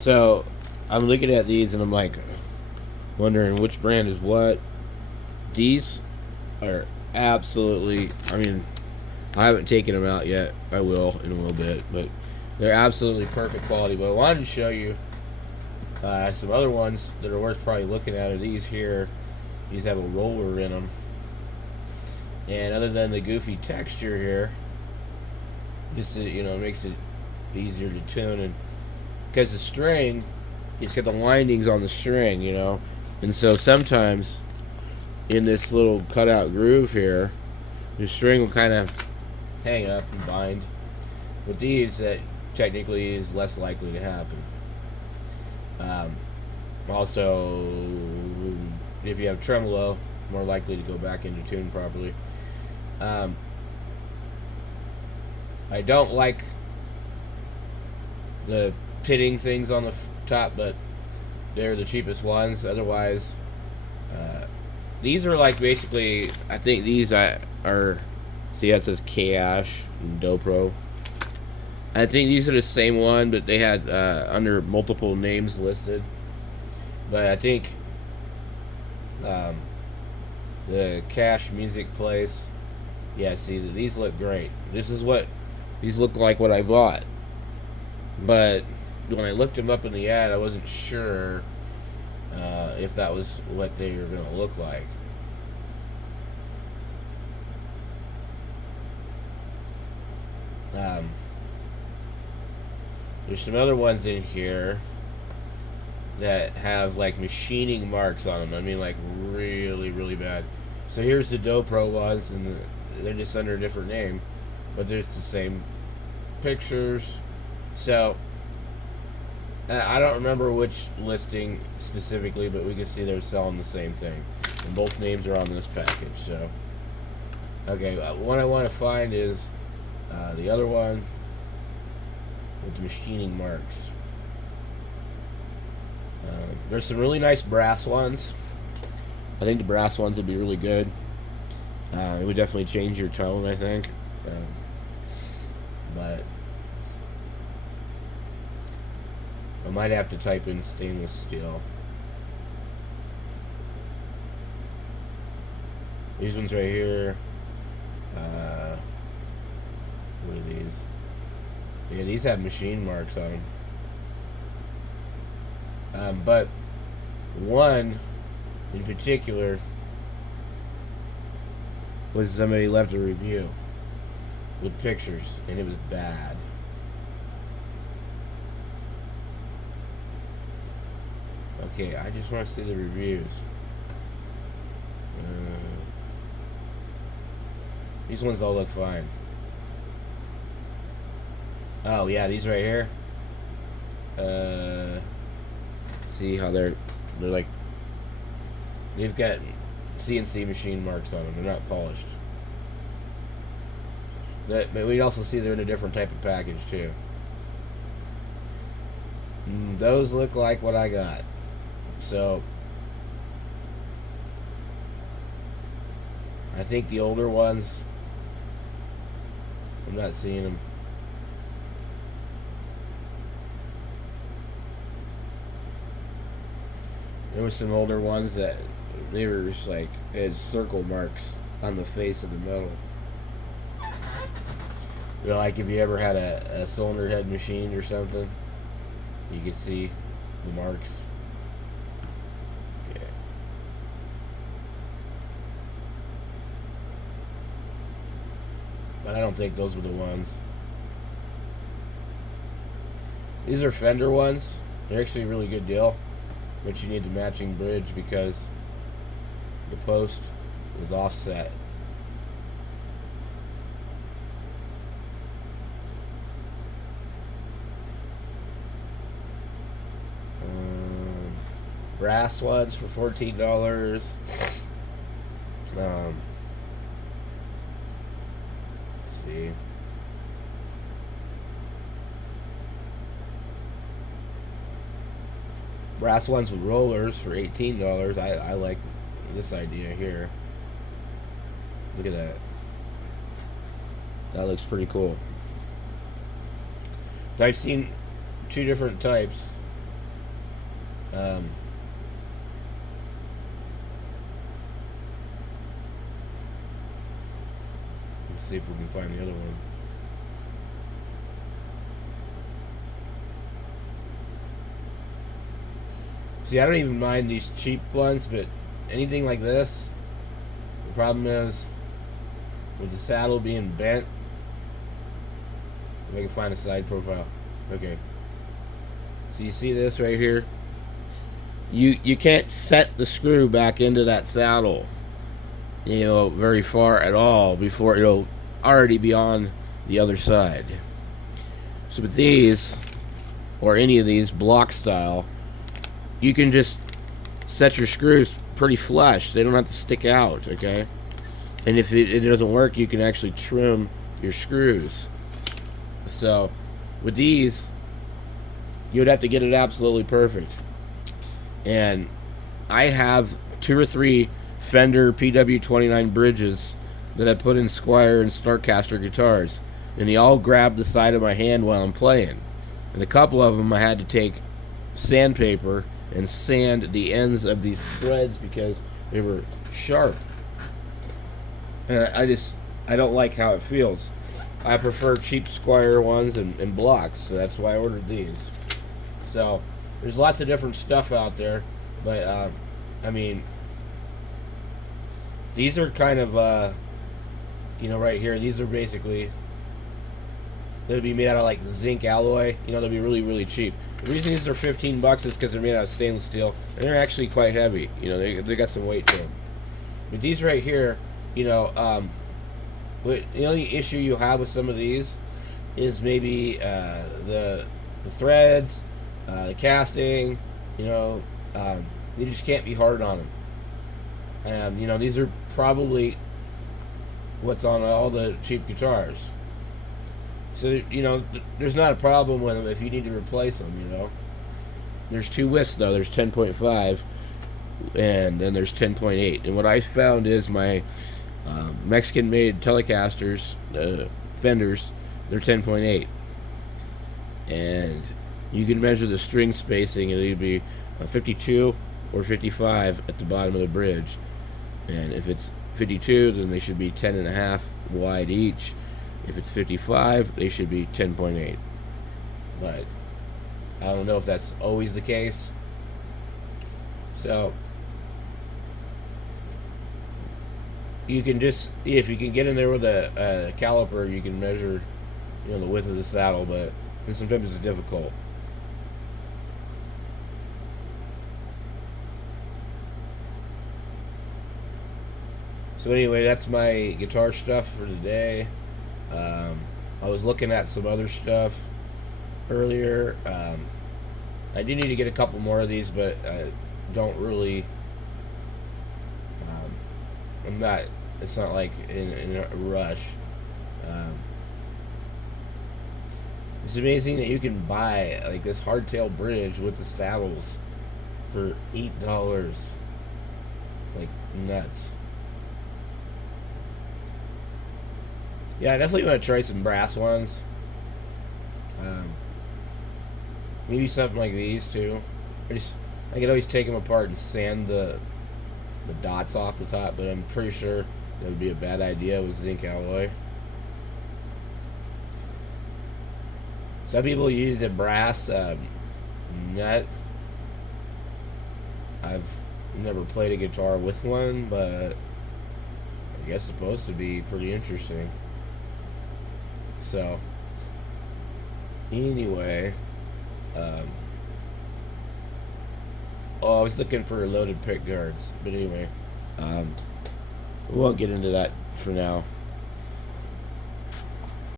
So I'm looking at these and I'm like wondering which brand is what. These are absolutely, I mean, I haven't taken them out yet. I will in a little bit, but they're absolutely perfect quality. But I wanted to show you some other ones that are worth probably looking at. Are these here? These have a roller in them, and other than the goofy texture here, this makes it easier to tune, and because the string, it's got the windings on the string, and so sometimes in this little cutout groove here, the string will kind of hang up and bind. With these, that technically is less likely to happen. Also, if you have tremolo, more likely to go back into tune properly. I don't like the pitting things on the top, but they're the cheapest ones. Otherwise, these are like basically, I think these are, see, that says Cash and Dobro. I think these are the same one, but they had under multiple names listed. But I think the Cash Music Place, yeah, see, these look great. This is what these look like what I bought. But when I looked them up in the ad, I wasn't sure if that was what they were going to look like. There's some other ones in here that have like machining marks on them. I mean, like really, really bad. So here's the Dobro ones, and they're just under a different name, but it's the same pictures. So I don't remember which listing specifically, but we can see they're selling the same thing, and both names are on this package. So okay, what I want to find is the other one with the machining marks. There's some really nice brass ones. I think the brass ones would be really good. It would definitely change your tone, I think. But I might have to type in stainless steel. These ones right here. What are these? Yeah, these have machine marks on them. But one in particular was somebody left a review with pictures, and it was bad. Okay, I just want to see the reviews. These ones all look fine. Oh yeah, these right here. See how they're like, they've got CNC machine marks on them. They're not polished. But we also see they're in a different type of package too. Those look like what I got. So I think the older ones, I'm not seeing them. There were some older ones that they were just like, it had circle marks on the face of the metal. Like if you ever had a cylinder head machine or something, you could see the marks. Okay. But I don't think those were the ones. These are Fender ones. They're actually a really good deal. But you need the matching bridge because the post is offset. Brass ones for $14. Let's see. Brass ones with rollers for $18. I like this idea here. Look at that. That looks pretty cool. I've seen two different types. Um, let's see if we can find the other one. See, I don't even mind these cheap ones, but anything like this, the problem is with the saddle being bent. If I can find a side profile. Okay. So you see this right here? You can't set the screw back into that saddle, you know, very far at all before it'll already be on the other side. So with these, or any of these block style, you can just set your screws pretty flush. They don't have to stick out, okay? And if it doesn't work, you can actually trim your screws. So with these, you would have to get it absolutely perfect. And I have 2 or 3 Fender PW29 bridges that I put in Squire and stratocaster guitars, and they all grab the side of my hand while I'm playing. And a couple of them I had to take sandpaper and sand the ends of these threads because they were sharp. And I don't like how it feels. I prefer cheap Squire ones and blocks, so that's why I ordered these. So there's lots of different stuff out there, but I mean, these are kind of you know, right here, these are basically, they'd be made out of like zinc alloy. You know, they'll be really, really cheap. The reason these are $15 is because they're made out of stainless steel, and they're actually quite heavy. You know, they got some weight to them. But these right here, you know, the only issue you have with some of these is maybe the threads, the casting. You know, you just can't be hard on them. You know, these are probably what's on all the cheap guitars. So, you know, there's not a problem with them if you need to replace them, you know. There's 2 widths, though. There's 10.5, and then there's 10.8. And what I found is my Mexican-made Telecasters, Fenders, they're 10.8. And you can measure the string spacing, and it'll be 52 or 55 at the bottom of the bridge. And if it's 52, then they should be 10.5 wide each. If it's 55, they should be 10.8. But I don't know if that's always the case. So you can just, if you can get in there with a caliper, you can measure, you know, the width of the saddle, but sometimes it's difficult. So anyway, that's my guitar stuff for today. I was looking at some other stuff earlier. I do need to get a couple more of these, but I don't really. I'm not. It's not like in a rush. It's amazing that you can buy like this hardtail bridge with the saddles for $8. Like nuts. Yeah, I definitely want to try some brass ones. Maybe something like these too. I could always take them apart and sand the dots off the top, but I'm pretty sure that would be a bad idea with zinc alloy. Some people use a brass nut. I've never played a guitar with one, but I guess it's supposed to be pretty interesting. So, anyway, I was looking for loaded pick guards, but anyway, we won't get into that for now.